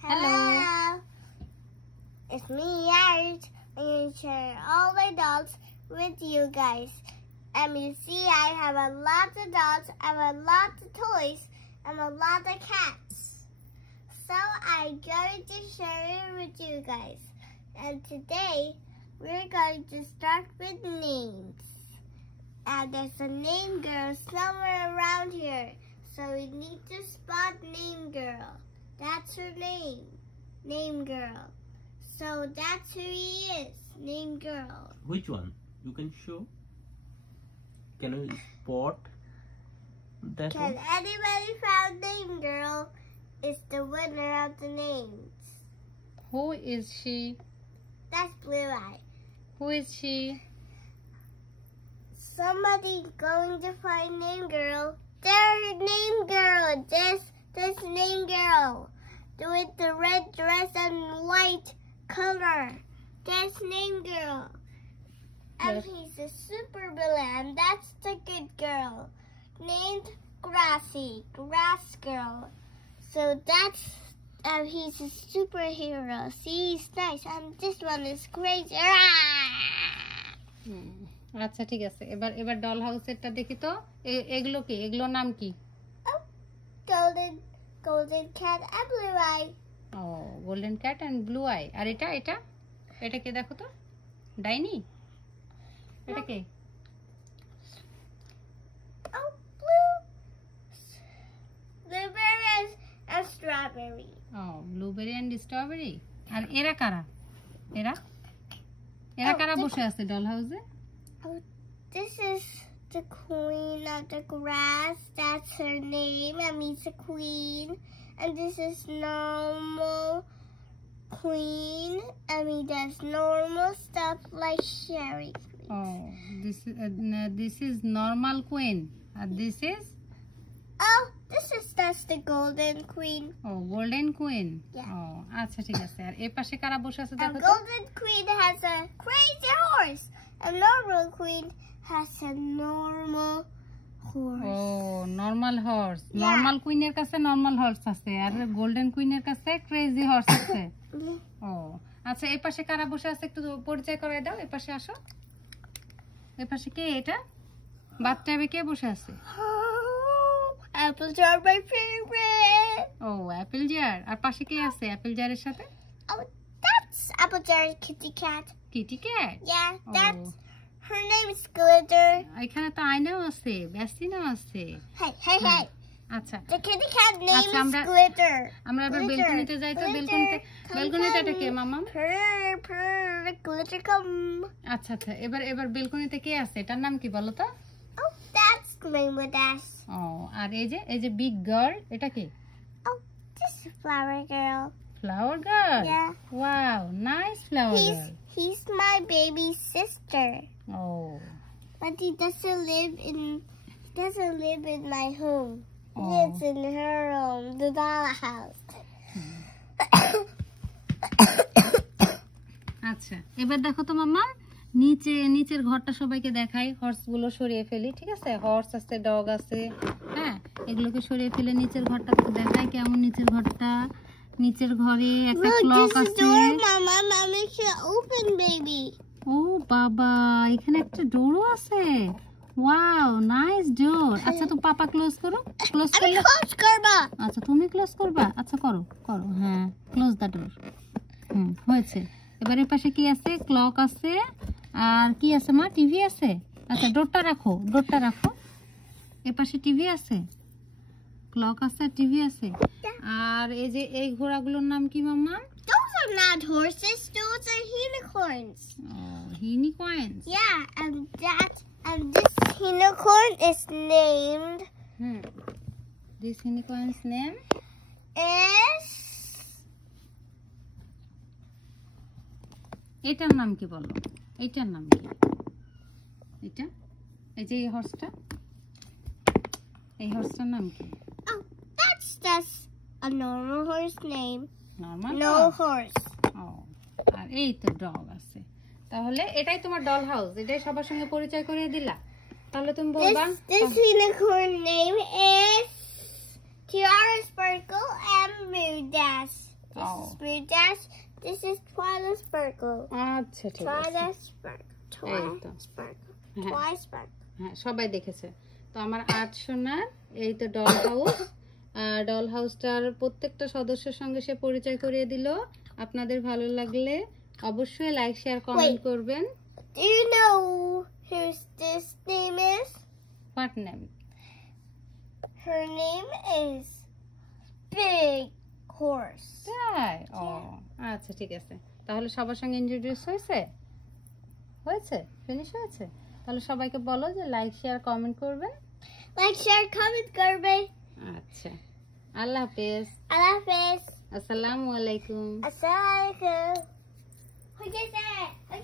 Hello. It's me, Art. I'm going to share all my dolls with you guys. And you see, I have a lot of dolls, I have a lot of toys, and a lot of cats. So I'm going to share it with you guys. And today, we're going to start with names. And there's a name girl somewhere around here. So we need to spot name girl. That's her name. Name girl. So that's who he is. Name girl. Which one? You can show. Can you spot that one? Can anybody found name girl is the winner of the names. Who is she? That's Blue Eye. Who is she? Somebody going to find name girl. There's name girl. This name girl. With the red dress and white color. That's name girl. And he's a super villain. That's the good girl. Named Grassy. Grass girl. So that's he's a superhero. See, he's nice. And this one is crazy. আচ্ছা ঠিক আছে এবার doll হাউসেরটা দেখি তো এগুলো কি এগুলোর নাম কি golden cat and blue eye ও golden cat and blue eye আর এটা কে দেখো তো ডাইনি এটা কে blueberry and strawberry blueberry and strawberry আর এরা কারা এরা কারা বসে আছে ডল হাউসে This is the queen of the grass. That's her name. That means the queen. And this is normal queen. I mean, that's normal stuff like Sherry Queen. Oh, this is normal queen. And this is? Oh, that's the golden queen. Oh, golden queen. Yeah. Oh, আচ্ছা ঠিক আছে আর এই পাশে কারা বসে আছে দেখো তো golden queen has a crazy horse. A normal queen has a normal horse. Oh, normal horse. Yeah. Normal queen এর কাছে normal horse আছে আর golden queen এর কাছে crazy horse আছে Oh, আচ্ছা এই পাশে কারা বসে আছে একটু পরিচয় করায় দাও এই পাশে আসো এই পাশে কে এটা বাথটাবে কে বসে আছে Apple jar my favorite. Oh, apple jar আর পাশে কে আছে apple jar এর সাথে Oh, that's Apple Jar's kitty cat. Kitty cat? Yeah, that's her name is Glitter. এখানে তো আয়নাও আছে ব্যাসিনও আছে Hey. আচ্ছা The kitty cat name is Glitter. আমরা এবার বেলকনিতে যাই তো বেলকনিতে এটা কে মামা Purr, Glitter come. আচ্ছা এবার বেলকনিতে কে আছে এটার নাম কি বলো তো Oh, that's Rainbow Dash. Oh, আর এই যে big girl এটা কি Oh, this is Flower Girl. Flower girl? Yeah. Wow, nice flower girl. He's my baby sister. Oh. But he doesn't live in my home. He lives in her home, the doll house. আচ্ছা এবার দেখো তো মাম্মা নিচের ঘরটা সবাইকে দেখাই horse গুলো সরিয়ে ফেলি ঠিক আছে হর্স আছে ডগ আছে হ্যাঁ এগুলোকে সরিয়ে ফেলে নিচের ঘরটা দেখাই কেমন নিচের ঘরে একটা ক্লক আছে Mama should open baby. ও বাবা এখানে একটা ডোরও আছে ওয়াও নাইস ডোর আচ্ছা তো পাপা ক্লোজ করো ক্লোজ করলে আচ্ছা তুমি ক্লোজ করবা আচ্ছা করো হ্যাঁ ক্লোজ দা ডোর হয়েছে এবার এর পাশে কি আছে ক্লক আছে আর কি আছে মা টিভি আছে আচ্ছা ডোরটা রাখো এর পাশে টিভি আছে ক্লক আছে টিভি আছে আর এই যে এই ঘোড়াগুলোর নাম কি মাম্মা Those are not horses, those are unicorns. Oh, unicorns. Yeah, and this unicorn is named This unicorn's name is এটার নাম কি বলো এটার নাম কি এটা এই যে এই হর্সটার নাম কি Oh, that's a normal horse name. Normal No horse. Oh, আর এই তো ডগ আছে তাহলে এটাই তোমার ডল হাউস এটাই সবার সঙ্গে পরিচয় করিয়ে দিলা তাহলে তুমি বলবা This unicorn name is Speed Dash. This is Twilight Sparkle. আচ্ছা ঠিক আছে Twilight Sparkle. Twilight Sparkle. হ্যাঁ। Twilight Sparkle. হ্যাঁ সবাই দেখেছে তো আমার 8 সোনার এই তো ডল হাউস ডল হাউসটার প্রত্যেকটা সদস্যের সঙ্গে সে পরিচয় করিয়ে দিল আপনাদের ভালো লাগলে অবশ্যই লাইক শেয়ার কমেন্ট করবেন Do you know who this name is? What name Her name is Big Horse. তাই ও আচ্ছা ঠিক আছে তাহলে সবার সঙ্গে ইন্ট্রোডিউস হয়েছে হয়েছে ফিনিশ হয়েছে তাহলে সবাইকে বলো যে লাইক শেয়ার কমেন্ট করবেন Like, share, comment, Garbe. আচ্ছা আল্লাহ হাফেজ Allah Hafiz. আসসালামু আলাইকুম Assalamualaikum. Okay, sir. Okay.